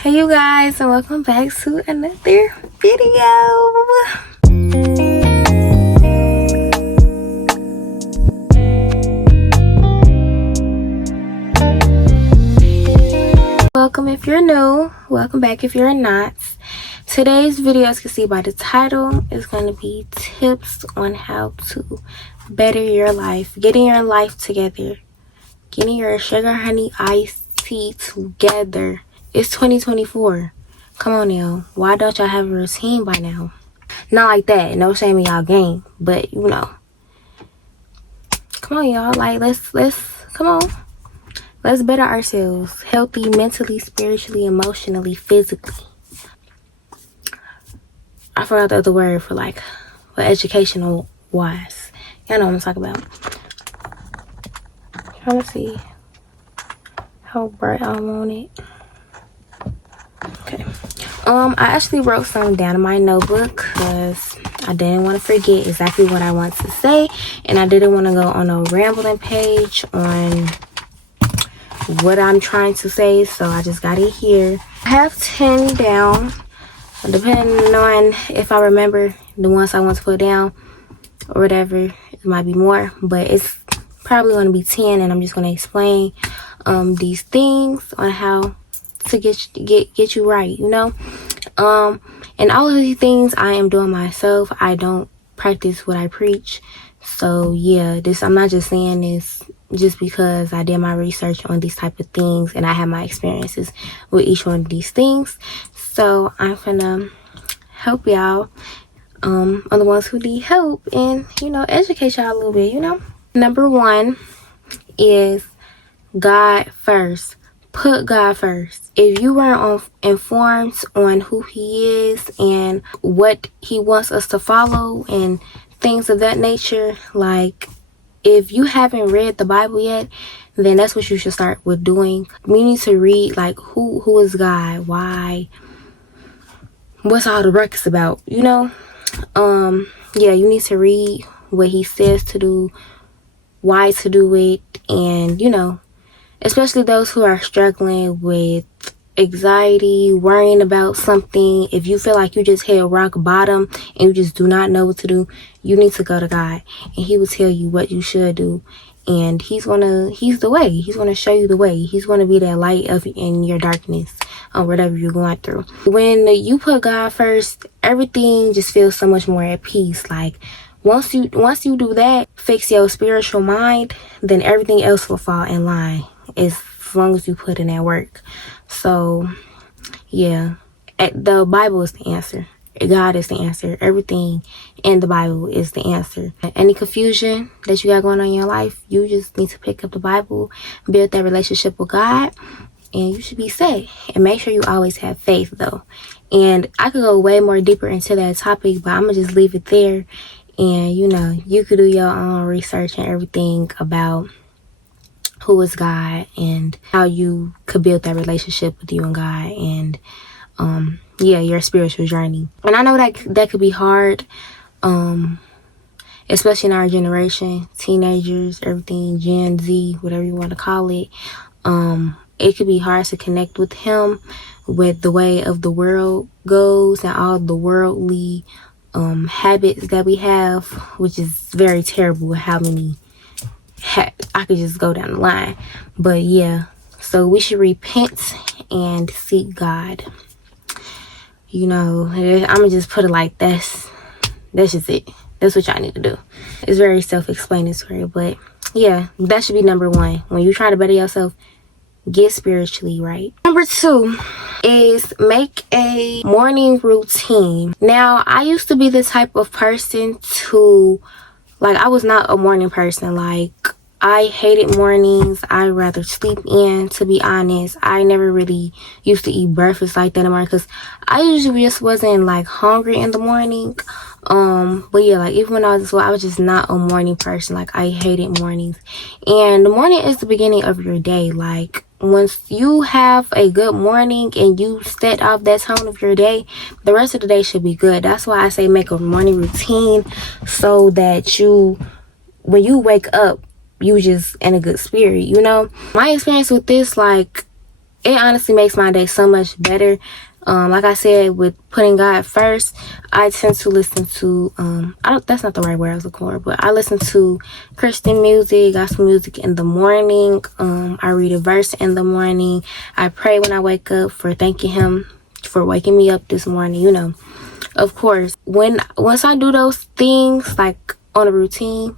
Hey you guys, and welcome back to another video. Welcome if you're new, welcome back if you're not. Today's video, as you can see by the title, is going to be tips on how to better your life, getting your life together, getting your sugar honey iced tea together. It's 2024. Come on now, why don't y'all have a routine by now? Not like that, no shame in y'all game, but you know, come on y'all, like let's come on, let's better ourselves, healthy, mentally, spiritually, emotionally, physically. I forgot the other word for like, for educational wise. Y'all know what I'm talking about. Trying to see how bright I want it. Okay. I actually wrote something down in my notebook because I didn't want to forget exactly what I want to say, and I didn't want to go on a rambling page on what I'm trying to say, so I just got it here. I have 10 down, depending on if I remember the ones I want to put down or whatever. It might be more, but it's probably going to be 10, and I'm just going to explain these things on how to get you right, you know. And all of these things I am doing myself. I don't practice what I preach. So yeah, I'm not just saying this just because I did my research on these type of things and I have my experiences with each one of these things. So I'm gonna help y'all, on the ones who need help, and you know, educate y'all a little bit, you know. Number one is God first. Put God first. If you weren't informed on who he is and what he wants us to follow and things of that nature, like if you haven't read the Bible yet, then that's what you should start with doing. We need to read like who is God, why, what's all the ruckus about, you know. Yeah, you need to read what he says to do, why to do it, and you know, especially those who are struggling with anxiety, worrying about something. If you feel like you just hit rock bottom and you just do not know what to do, you need to go to God, and he will tell you what you should do. And he's the way. He's gonna show you the way. He's gonna be that light in your darkness, whatever you're going through. When you put God first, everything just feels so much more at peace. Like once you do that, fix your spiritual mind, then everything else will fall in line, as long as you put in that work. So yeah, the Bible is the answer. God is the answer. Everything in the Bible is the answer. Any confusion that you got going on in your life, you just need to pick up the Bible, build that relationship with God, and you should be set. And make sure you always have faith though. And I could go way more deeper into that topic, but I'm gonna just leave it there. And you know, you could do your own research and everything about who is God and how you could build that relationship with you and God, and yeah, your spiritual journey. And I know that could be hard, especially in our generation, teenagers, everything, Gen Z, whatever you want to call it. It could be hard to connect with him with the way of the world goes and all the worldly habits that we have, which is very terrible. How many I could just go down the line. But yeah, so we should repent and seek God. You know, I'm gonna just put it like that's just it. That's what y'all need to do. It's very self-explanatory, but yeah, that should be number one. When you try to better yourself, get spiritually right. Number two is make a morning routine. Now, I used to be the type of person to, like, I was not a morning person. Like, I hated mornings. I'd rather sleep in, to be honest. I never really used to eat breakfast like that in the morning because I usually just wasn't like hungry in the morning. But yeah, like even when I was just not a morning person. Like I hated mornings. And the morning is the beginning of your day. Like once you have a good morning and you set off that tone of your day, the rest of the day should be good. That's why I say make a morning routine, so that when you wake up, you just in a good spirit, you know. My experience with this, like it honestly makes my day so much better. Like I said, with putting God first, I tend to listen to that's not the right word I was looking for, but I listen to Christian music, gospel music in the morning. I read a verse in the morning. I pray when I wake up, for thanking him for waking me up this morning, you know. Of course, once I do those things like on a routine,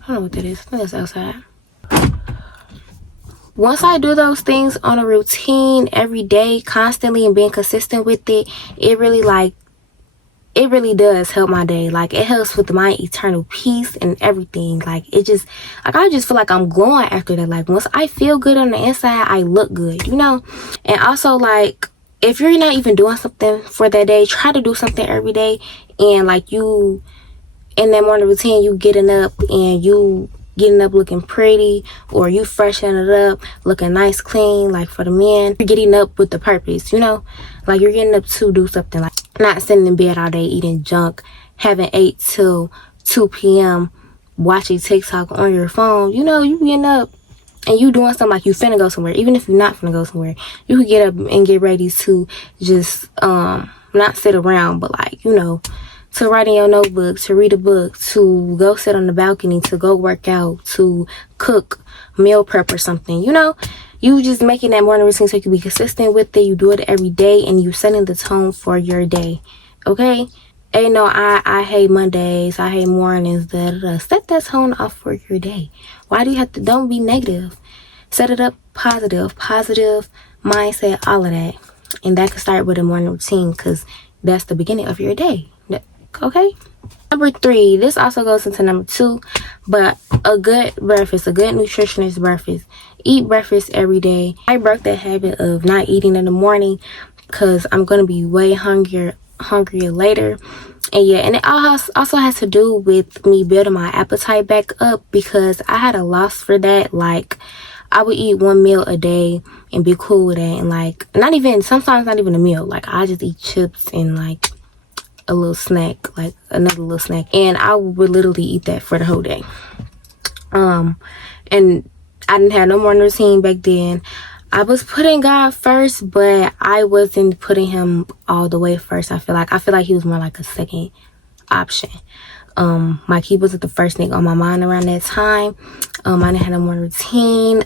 I don't know what that is. I think it's outside. Once I do those things on a routine every day, constantly, and being consistent with it, it really does help my day. Like, it helps with my eternal peace and everything. Like, I just feel like I'm glowing after that. Like, once I feel good on the inside, I look good, you know? And also, like, if you're not even doing something for that day, try to do something every day. And like, you in that morning routine, you getting up looking pretty, or you freshening it up looking nice, clean. Like, for the men, you're getting up with the purpose, you know, like you're getting up to do something, like not sitting in bed all day eating junk, having 8 till 2 p.m. watching TikTok on your phone. You know, you getting up and you doing something, like you finna go somewhere. Even if you're not finna go somewhere, you could get up and get ready to just not sit around, but like, you know, to write in your notebook, to read a book, to go sit on the balcony, to go work out, to cook, meal prep or something. You know, you just making that morning routine so you can be consistent with it. You do it every day, and you setting the tone for your day. Okay? Ain't no, I hate Mondays, I hate mornings, Set that tone off for your day. Why do you have to, don't be negative. Set it up positive mindset, all of that. And that could start with a morning routine, because that's the beginning of your day. Okay? Number 3, this also goes into number 2, but a good breakfast, a good nutritionist breakfast. Eat breakfast every day. I broke that habit of not eating in the morning because I'm going to be way hungrier later. And yeah, and it also has to do with me building my appetite back up, because I had a loss for that. Like, I would eat 1 meal a day and be cool with that, and like, sometimes not even a meal. Like, I just eat chips and like a little snack, like another little snack, and I would literally eat that for the whole day. And I didn't have no morning routine back then. I was putting God first, but I wasn't putting him all the way first. I feel like he was more like a second option. Like, he wasn't the first thing on my mind around that time. I didn't have no morning routine.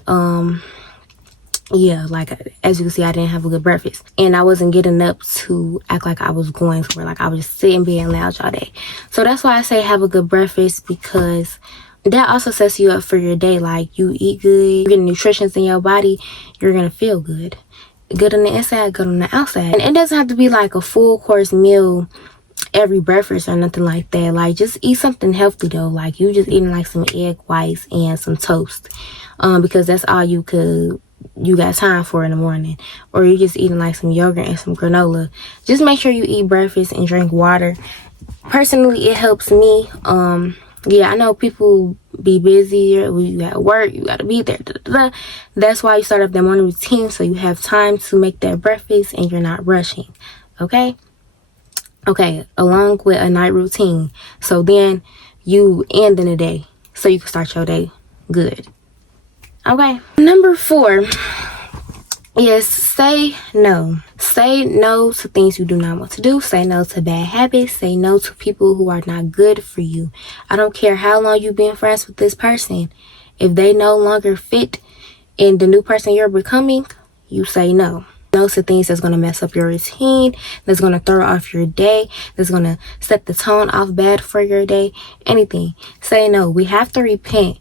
Yeah, like, as you can see, I didn't have a good breakfast, and I wasn't getting up to act like I was going somewhere. Like, I was just sitting in bed and lounge all day. So that's why I say have a good breakfast, because that also sets you up for your day. Like, you eat good, you get nutrition in your body, you're gonna feel good on the inside, good on the outside. And it doesn't have to be like a full course meal every breakfast or nothing like that. Like, just eat something healthy though. Like, you just eating like some egg whites and some toast, because that's all you got time for in the morning. Or you just eating like some yogurt and some granola. Just make sure you eat breakfast and drink water. Personally, it helps me. Yeah, I know people be busy, you got work, you gotta be there, That's why you start up that morning routine, so you have time to make that breakfast and you're not rushing. Okay, along with a night routine, so then you end in the day, so you can start your day good. Okay, number 4 is say no. Say no to things you do not want to do. Say no to bad habits. Say no to people who are not good for you. I don't care how long you've been friends with this person. If they no longer fit in the new person you're becoming, you say no. No to things that's going to mess up your routine, that's going to throw off your day, that's going to set the tone off bad for your day. Anything. Say no. We have to repent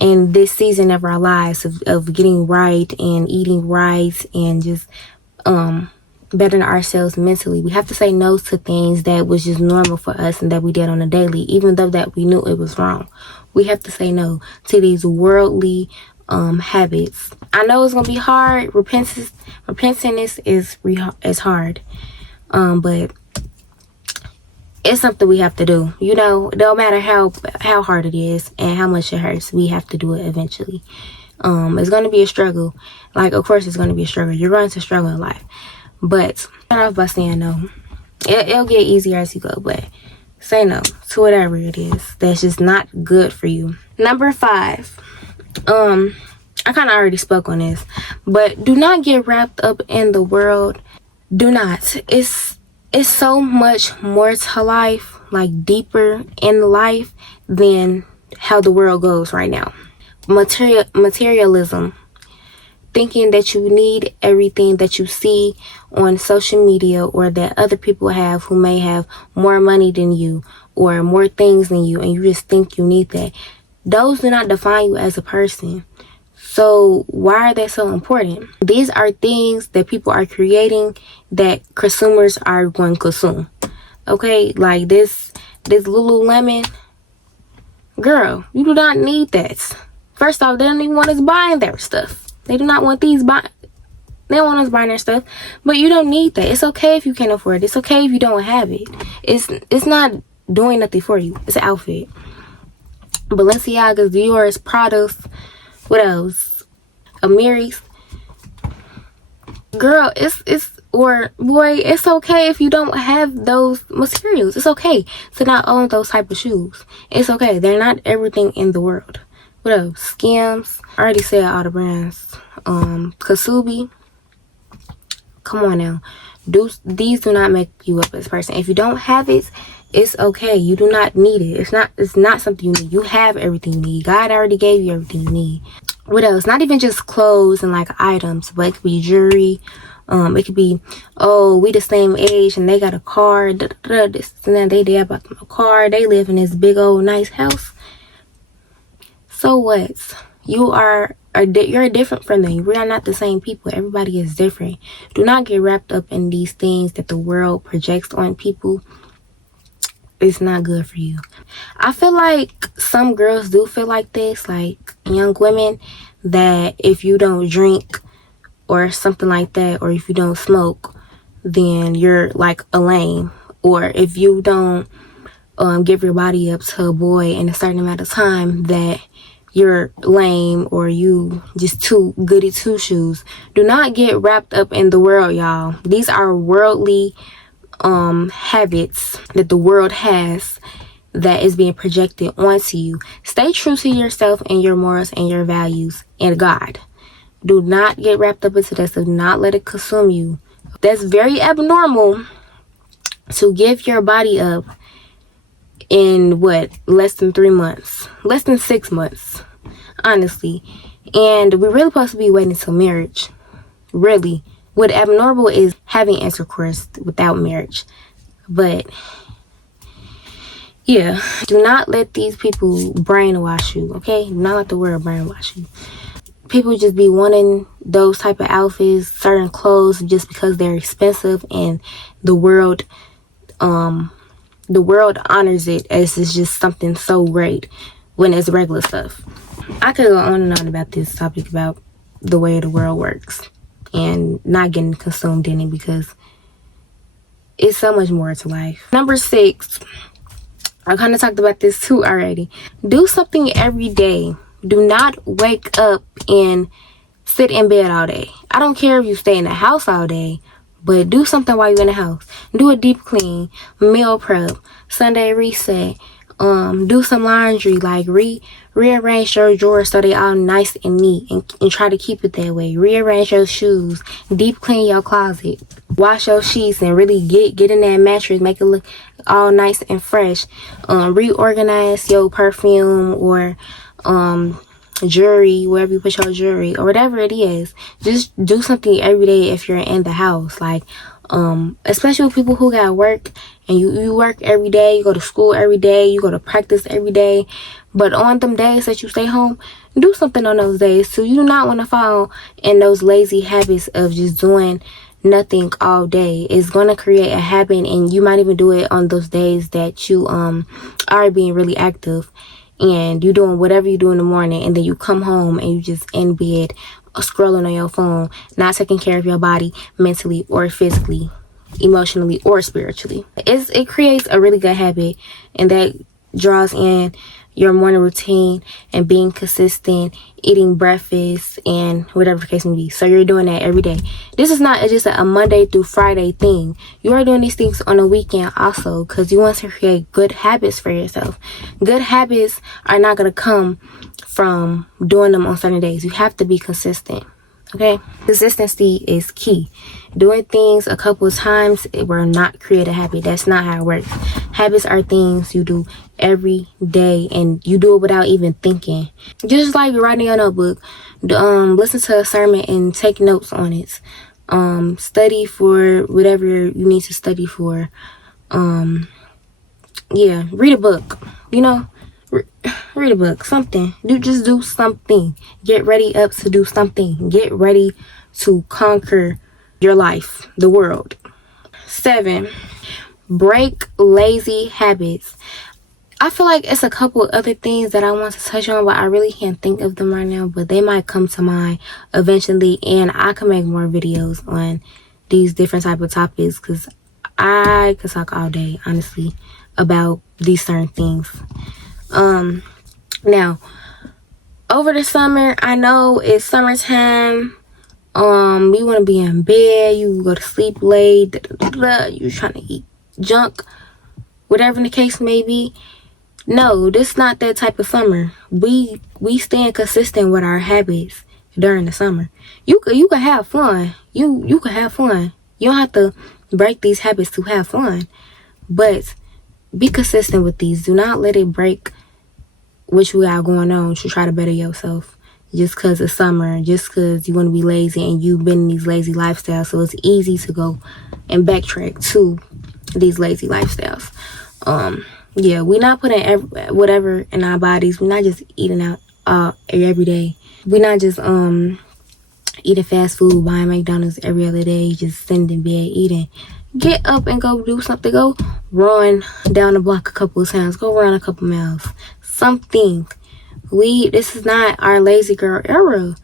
in this season of our lives of getting right and eating right and just bettering ourselves mentally. We have to say no to things that was just normal for us and that we did on a daily, even though that we knew it was wrong. We have to say no to these worldly habits. I know it's gonna be hard. Repenting is hard, but it's something we have to do. You know, no matter how hard it is and how much it hurts, we have to do it eventually. It's going to be a struggle. Like, of course it's going to be a struggle. You're going to struggle in life. But start off by saying no. It'll get easier as you go, but say no to whatever it is that's just not good for you. Number 5 I kind of already spoke on this, but do not get wrapped up in the world. Do not. It's so much more to life, like deeper in life than how the world goes right now. Materialism, thinking that you need everything that you see on social media or that other people have who may have more money than you or more things than you, and you just think you need that. Those do not define you as a person. So why are they so important? These are things that people are creating that consumers are going to consume. Okay, like this Lululemon, girl, you do not need that. First off, they don't even want us buying their stuff. They do not want they don't want us buying their stuff. But you don't need that. It's okay if you can't afford it. It's okay if you don't have it. It's not doing nothing for you. It's an outfit. Balenciaga's, Dior's, Prada's, what else? Amiri's. Girl, or boy, it's okay if you don't have those materials. It's okay to not own those type of shoes. It's okay. They're not everything in the world. What else? Skims. I already said all the brands. Kasubi. Come on now. These do not make you up as a person. If you don't have it, it's okay. You do not need it. It's not something you need. You have everything you need. God already gave you everything you need. What else? Not even just clothes and like items, but it could be jewelry. It could be, oh, we the same age and they got a car. This and that. They about them a car. They live in this big old nice house. So what? You're different from them. We are not the same people. Everybody is different. Do not get wrapped up in these things that the world projects on people. It's not good for you. I feel like some girls do feel like this, like young women, that if you don't drink or something like that, or if you don't smoke, then you're like a lame. Or if you don't give your body up to a boy in a certain amount of time, that you're lame or you just too goody two shoes. Do not get wrapped up in the world, y'all. These are worldly habits that the world has that is being projected onto you. Stay true to yourself and your morals and your values and God. Do not get wrapped up into this. Do not let it consume you. That's very abnormal to give your body up in less than 3 months, less than 6 months, honestly. And we're really supposed to be waiting until marriage. Really. What abnormal is having intercourse without marriage. But yeah, do not let these people brainwash you, okay? Do not let the world brainwash you. People just be wanting those type of outfits, certain clothes, just because they're expensive, and the world honors it as it's just something so great when it's regular stuff. I could go on and on about this topic about the way the world works and not getting consumed in it, because it's so much more to life. Number 6, I kind of talked about this too already. Do something every day. Do not wake up and sit in bed all day. I don't care if you stay in the house all day, but do something while you're in the house. Do a deep clean, meal prep, Sunday reset. Do some laundry, like rearrange your drawers so they all nice and neat, and try to keep it that way. Rearrange your shoes, deep clean your closet, wash your sheets and really get in that mattress, make it look all nice and fresh. Reorganize your perfume or jewelry, wherever you put your jewelry or whatever it is. Just do something every day if you're in the house, like especially with people who got work and you work every day, you go to school every day, you go to practice every day, but on them days that you stay home, do something on those days too. You do not want to fall in those lazy habits of just doing nothing all day. It's going to create a habit, and you might even do it on those days that you are being really active and you doing whatever you do in the morning, and then you come home and you just in bed scrolling on your phone, not taking care of your body mentally or physically, emotionally or spiritually. It creates a really good habit, and that draws in your morning routine and being consistent, eating breakfast and whatever the case may be. So you're doing that every day. This is not just a Monday through Friday thing. You are doing these things on a weekend also, because you want to create good habits for yourself. Good habits are not going to come from doing them on certain days. You have to be consistent. Okay, consistency is key. Doing things a couple of times, it will not create a habit. That's not how it works. Habits are things you do every day, and you do it without even thinking. Just like writing a notebook, listen to a sermon and take notes on it. Study for whatever you need to study for. Yeah, read a book. You know, read a book, something. Just do something. Get ready up to do something. Get ready to conquer your life, the world. 7, break lazy habits. I feel like it's a couple other things that I want to touch on, but I really can't think of them right now, but they might come to mind eventually, and I can make more videos on these different type of topics, because I could talk all day, honestly, about these certain things. Now, over the summer, I know it's summertime. You want to be in bed, you go to sleep late, you trying to eat junk, whatever the case may be. No, this not that type of summer. We staying consistent with our habits during the summer. You could have fun. You could have fun. You don't have to break these habits to have fun, but be consistent with these. Do not let it break what you got going on to try to better yourself just because it's summer, just because you want to be lazy and you've been in these lazy lifestyles, so it's easy to go and backtrack to these lazy lifestyles. Yeah, we're not putting whatever in our bodies. We're not just eating out every day. We're not just eating fast food, buying McDonald's every other day, just sitting in bed eating. Get up and go do something. Go run down the block a couple of times. Go run a couple miles. Something. This is not our lazy girl era.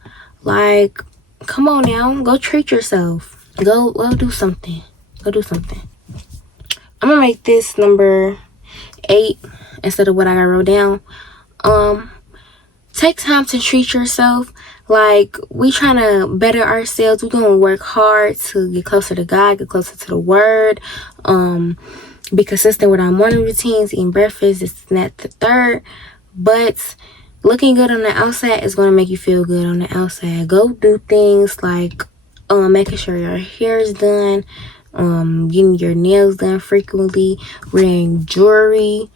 Like, come on now. Go treat yourself. Go do something. Go do something. I'm gonna make this number 8 instead of what I got wrote down. Take time to treat yourself. Like, we trying to better ourselves. We're gonna work hard to get closer to God, get closer to the word, be consistent with our morning routines, eating breakfast, this and that, the third. But looking good on the outside is going to make you feel good on the outside. Go do things like making sure your hair is done, getting your nails done frequently, wearing jewelry,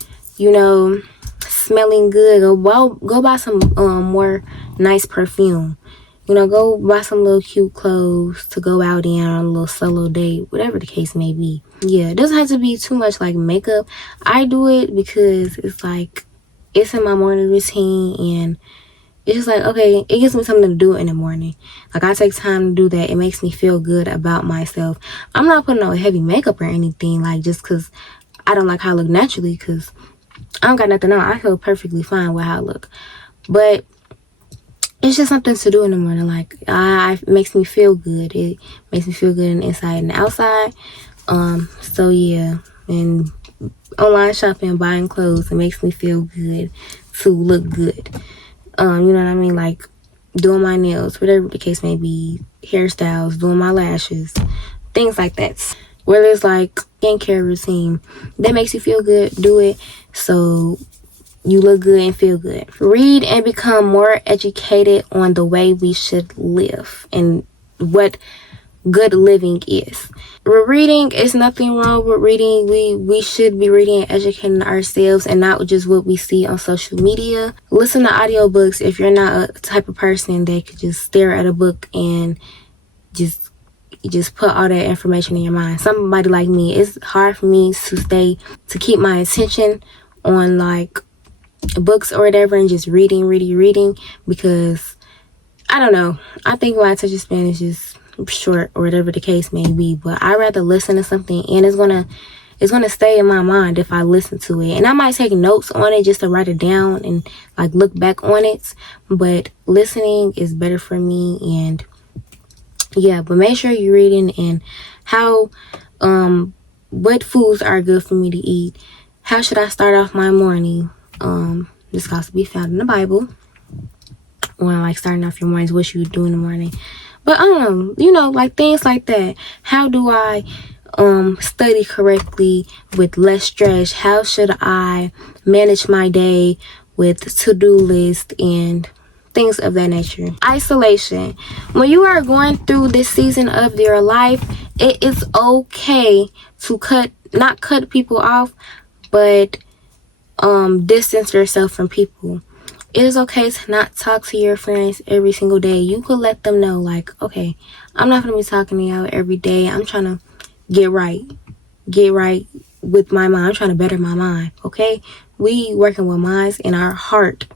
smelling good. Go buy some more nice perfume. Go buy some little cute clothes to go out in on a little solo date, whatever the case may be. Yeah, it doesn't have to be too much like makeup. I do it because it's like, it's in my morning routine, and it's just like, okay, it gives me something to do in the morning. Like, I take time to do that. It makes me feel good about myself. I'm not putting on heavy makeup or anything, like, just because I don't like how I look naturally, because I don't got nothing on. I feel perfectly fine with how I look. But it's just something to do in the morning. Like, it makes me feel good. It makes me feel good on the inside and the outside. So yeah, and online shopping, buying clothes, it makes me feel good to look good. You know what I mean? Like, doing my nails, whatever the case may be, hairstyles, doing my lashes, things like that. Whether it's like skincare routine that makes you feel good, do it so you look good and feel good. Read and become more educated on the way we should live and what good living is. We're reading, is nothing wrong with reading. We should be reading and educating ourselves, and not just what we see on social media. Listen to audiobooks if you're not a type of person that could just stare at a book and just put all that information in your mind. Somebody like me, it's hard for me to keep my attention on like books or whatever and just reading, because I don't know. I think my attention span is just short or whatever the case may be, but I'd rather listen to something, and it's gonna stay in my mind if I listen to it. And I might take notes on it just to write it down and like look back on it, but listening is better for me. And yeah, but make sure you're reading and how what foods are good for me to eat, how should I start off my morning, This can also be found in the Bible. When like starting off your mornings, what you would do in the morning. But you know, like things like that. How do I study correctly with less stress? How should I manage my day with to-do list and things of that nature? Isolation. When you are going through this season of your life, it is okay to not cut people off, but distance yourself from people. It is okay to not talk to your friends every single day. You could let them know, like, okay, I'm not going to be talking to y'all every day. I'm trying to get right with my mind. I'm trying to better my mind, okay? We working with minds in our heart.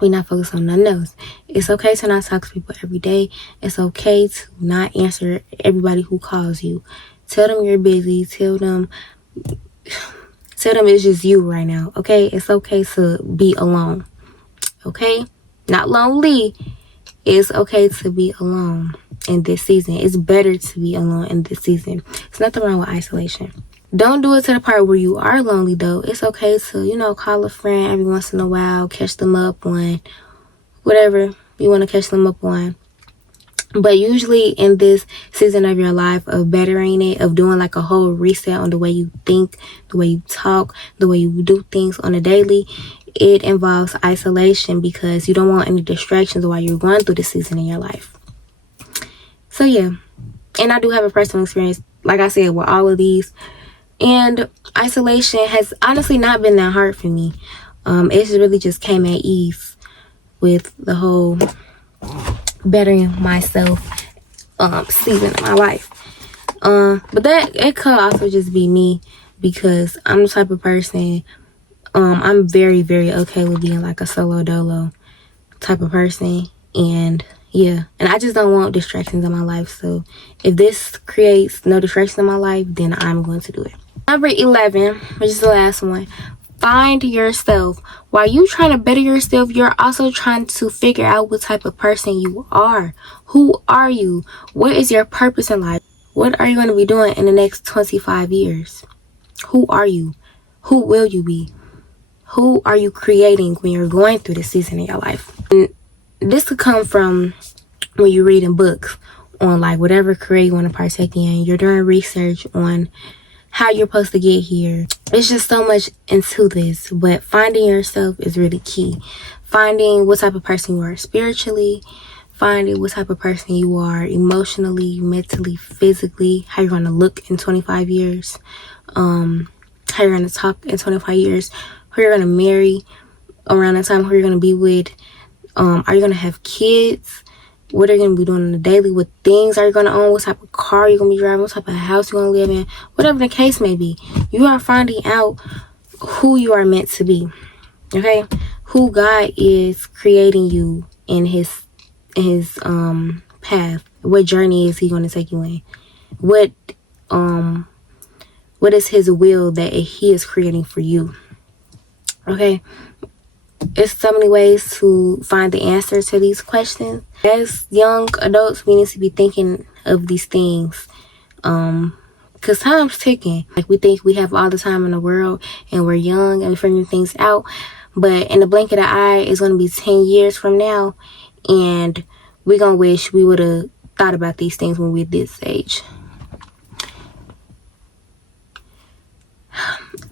We not focused on nothing else. It's okay to not talk to people every day. It's okay to not answer everybody who calls you. Tell them you're busy. Tell them it's just you right now, okay? It's okay to be alone, okay? Not lonely. It's okay to be alone in this season. It's better to be alone in this season. There's nothing wrong with isolation. Don't do it to the part where you are lonely, though. It's okay to, you know, call a friend every once in a while, catch them up on whatever you want to catch them up on. But usually in this season of your life of bettering it, of doing like a whole reset on the way you think, the way you talk, the way you do things on a daily, it involves isolation because you don't want any distractions while you're going through the season in your life. So yeah, and I do have a personal experience, like I said, with all of these. And isolation has honestly not been that hard for me. It really just came at ease with the whole bettering myself season of my life. But that it could also just be me because I'm the type of person, I'm very, very okay with being like a solo dolo type of person. And yeah, and I just don't want distractions in my life. So if this creates no distractions in my life, then I'm going to do it. Number 11, which is the last one. Find yourself. While you trying to better yourself, you're also trying to figure out what type of person you are. Who are you? What is your purpose in life? What are you going to be doing in the next 25 years? Who are you? Who will you be? Who are you creating when you're going through this season in your life? And this could come from when you're reading books on like whatever career you want to partake in. You're doing research on how you're supposed to get here. It's just so much into this, but finding yourself is really key. Finding what type of person you are spiritually, finding what type of person you are emotionally, mentally, physically, how you're going to look in 25 years, how you're going to talk in 25 years, who you're going to marry around the time, who you're going to be with, are you going to have kids? What are you going to be doing on the daily? What things are you going to own? What type of car you're going to be driving? What type of house you're going to live in? Whatever the case may be. You are finding out who you are meant to be. Okay? Who God is creating you in his path. What journey is he going to take you in? What is his will that he is creating for you? Okay? It's so many ways to find the answer to these questions. As young adults, we need to be thinking of these things. Because time's ticking. Like, we think we have all the time in the world and we're young and we're figuring things out. But in the blink of the eye, it's going to be 10 years from now. And we're going to wish we would have thought about these things when we were this age.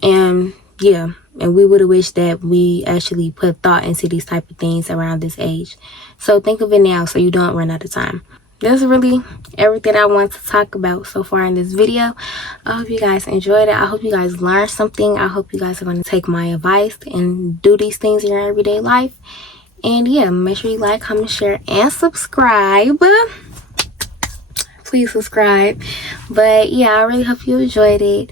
And yeah. And we would have wished that we actually put thought into these type of things around this age. So think of it now so you don't run out of time. That's really everything I want to talk about so far in this video. I hope you guys enjoyed it. I hope you guys learned something. I hope you guys are going to take my advice and do these things in your everyday life. And yeah, make sure you like, comment, share, and subscribe. Please subscribe. But yeah, I really hope you enjoyed it.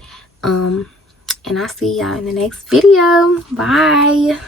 And I'll see y'all in the next video. Bye.